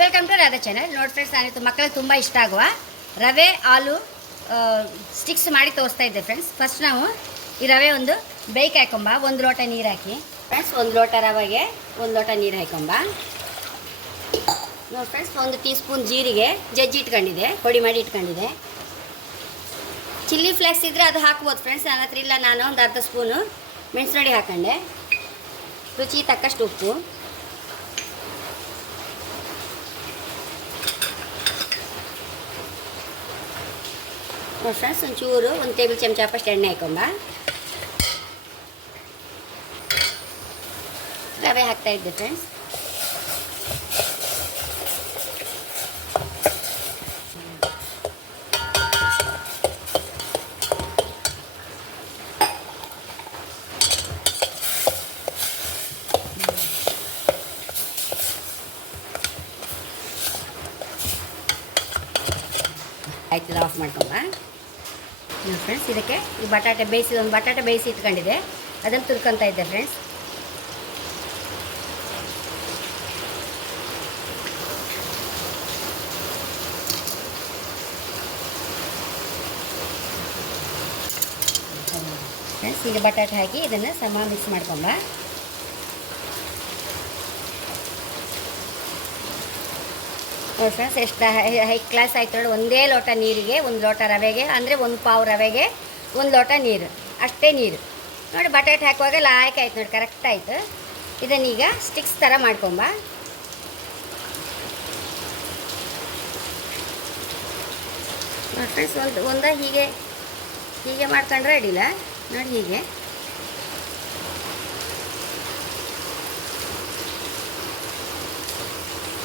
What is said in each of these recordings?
Welcome to Radha channel ನೋಡಿ friends ನಾನಿತ್ತು ಮಕ್ಕಳಿಗೆ ತುಂಬ ಇಷ್ಟ ಆಗುವ ರವೆ ಹಾಲು ಸ್ಟಿಕ್ಸ್ ಮಾಡಿ ತೋರಿಸ್ತಾ ಇದ್ದೆ ಫ್ರೆಂಡ್ಸ್ ಫಸ್ಟ್ ನಾವು ಈ ರವೆ ಒಂದು ಬೇಯ್ಕೆ ಹಾಕೊಂಬ. ಒಂದು ಲೋಟ ನೀರು ಹಾಕಿ. ಫ್ರೆಂಡ್ಸ್ ಒಂದು ಲೋಟ ರವೆಗೆ ಒಂದು ಲೋಟ ನೀರು ಹಾಕೊಂಬ. ನೋಡಿ ಫ್ರೆಂಡ್ಸ್ ಒಂದು ಟೀ ಸ್ಪೂನ್ ಜೀರಿಗೆ, ಜಜ್ಜಿ ಇಟ್ಕೊಂಡಿದೆ ಪೊಡಿ ಮಾಡಿ ಇಟ್ಕೊಂಡಿದೆ ಚಿಲ್ಲಿ ಫ್ಲೇಕ್ಸ್ ಇದ್ದರೆ ಅದು ಹಾಕ್ಬೋದು ಫ್ರೆಂಡ್ಸ್ ನನ್ನ ಹತ್ರ ಇಲ್ಲ ನಾನು ಒಂದು ಅರ್ಧ ಸ್ಪೂನು ಮೆಣಸಿನಡಿ ಹಾಕೊಂಡೆ. ರುಚಿ ತಕ್ಕಷ್ಟು ಉಪ್ಪು. ಫ್ರೆಂಡ್ಸ್ ಒಂಚೂರು ಒಂದು ಟೇಬಲ್ ಚಮಚ ಫಸ್ಟ್ ಎಣ್ಣೆ ಹಾಕೊಂಬ ರವೆ ಹಾಕ್ತಾ ಇದ್ದೆ ಫ್ರೆಂಡ್ಸ್ ಆಯ್ತು ಆಫ್ ಮಾಡ್ಕೊಂಬ ನೋಡಿ ಫ್ರೆಂಡ್ಸ್ ಇದಕ್ಕೆ ಈ ಬಟಾಟೆ ಬೇಯಿಸಿ ಒಂದು ಬಟಾಟೆ ಬೇಯಿಸಿ ಇಟ್ಕೊಂಡಿದೆ ಅದನ್ನು ತುರ್ಕೊತಾ ಇದ್ದೆ ಫ್ರೆಂಡ್ಸ್ ಫ್ರೆಂಡ್ಸ್ ಈಗ ಬಟಾಟೆ ಹಾಕಿ ಇದನ್ನು ಸಮ ಮಿಕ್ಸ್ ಮಾಡ್ಕೊಂಬ ನೋಡಿ ಫ್ರೆಂಡ್ಸ್ ಎಷ್ಟು ಹೈ ಕ್ಲಾಸ್ ಆಯ್ತು ನೋಡಿ. ಒಂದೇ ಲೋಟ ನೀರಿಗೆ, ಒಂದು ಲೋಟ ರವೆಗೆ, ಅಂದರೆ ಒಂದು ಪಾವು ರವೆಗೆ ಒಂದು ಲೋಟ ನೀರು, ಅಷ್ಟೇ ನೀರು. ನೋಡಿ, ಬಟಾಟೆ ಹಾಕುವಾಗ ಲಾಯಕ್ ಆಯ್ತು ನೋಡಿ ಕರೆಕ್ಟ್ ಆಯಿತು. ಇದನ್ನೀಗ ಸ್ಟಿಕ್ಸ್ ಥರ ಮಾಡ್ಕೊಂಬ ನೋಡಿ ಫ್ರೆಂಡ್ಸ್ ಒಂದು, ಒಂದ ಹೀಗೆ ಹೀಗೆ ಮಾಡ್ಕೊಂಡ್ರೆ ಅಡಿಲ್ಲ ನೋಡಿ ಹೀಗೆ.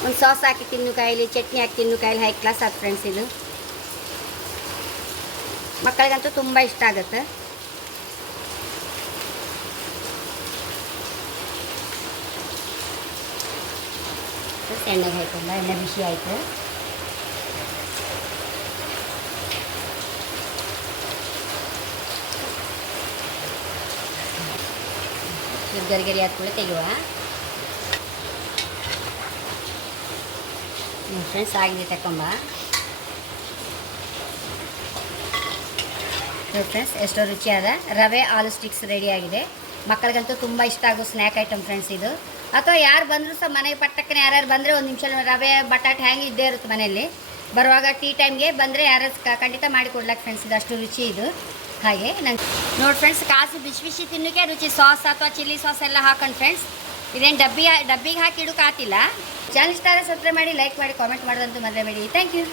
ಒಂದು ಸಾಸ್ ಹಾಕಿ ತಿನ್ನು ಕಾಯಿಲಿ ಚಟ್ನಿ ಹಾಕಿ ತಿನ್ನು ಕಾಯಿಲಿ ಹೈ ಕ್ಲಾಸ್ ಆದ ಫ್ರೆಂಡ್ಸ್ ಇದು ಮಕ್ಕಳಿಗಂತೂ ತುಂಬ ಇಷ್ಟ ಆಗುತ್ತೆ ಎಣ್ಣೆಗೆ ಹಾಕೊಂಡ ಎಣ್ಣೆ ಬಿಸಿ ಆಯಿತು ಗರಿಗರಿ ಆದ್ಮೇಲೆ ತೆಗೆಯುವ ಫ್ರೆಂಡ್ಸ್ ಆಗಿದೆ ತಕೊಂಬ. ನೋಡಿ ಫ್ರೆಂಡ್ಸ್ ಎಷ್ಟೋ ರುಚಿಯಾದ ರವೆ ಆಲೂ ಸ್ಟಿಕ್ಸ್ ರೆಡಿ ಆಗಿದೆ. ಮಕ್ಕಳಿಗಂತೂ ತುಂಬ ಇಷ್ಟ ಆಗೋ ಸ್ನ್ಯಾಕ್ ಐಟಮ್ ಫ್ರೆಂಡ್ಸ್ ಇದು. ಅಥವಾ ಯಾರು ಬಂದರೂ ಸಹ ಮನೆಗೆ ಪಟ್ಟಕ್ಕನೆ ಯಾರ್ಯಾರು ಬಂದರೆ ಒಂದು ನಿಮಿಷ ರವೆ, ಬಟಾಟೆ ಹ್ಯಾಂಗೆ ಇದ್ದೇ ಇರುತ್ತೆ ಮನೆಯಲ್ಲಿ. ಬರುವಾಗ ಟೀ ಟೈಮ್ಗೆ ಬಂದರೆ ಯಾರು ಖಂಡಿತ ಮಾಡಿ ಕೊಡ್ಲಕ್ಕೆ ಫ್ರೆಂಡ್ಸ್ ಇದು ಅಷ್ಟು ರುಚಿ ಇದು. ಹಾಗೆ ನಂಗೆ ನೋಡಿ ಫ್ರೆಂಡ್ಸ್ ಕಾಸು ಬಿಸಿ ಬಿಸಿ ತಿನ್ನೋಕೆ ರುಚಿ. ಸಾಸ್ ಅಥವಾ ಚಿಲ್ಲಿ ಸಾಸ್ ಎಲ್ಲ ಹಾಕೊಂಡು ಫ್ರೆಂಡ್ಸ್ ಇದೇನು ಡಬ್ಬಿ ಡಬ್ಬಿಗೆ ಹಾಕಿ ಇಡೋಕೆ ಆತಿಲ್ಲ. ಚಾನಲ್ ಇಷ್ಟ ಆದರೆ ಸಬ್ಸ್ಕ್ರೈಬ್ ಮಾಡಿ ಲೈಕ್ ಮಾಡಿ ಕಾಮೆಂಟ್ ಮಾಡೋದಂತೂ ಮದುವೆ ಮಾಡಿ ಥ್ಯಾಂಕ್ ಯು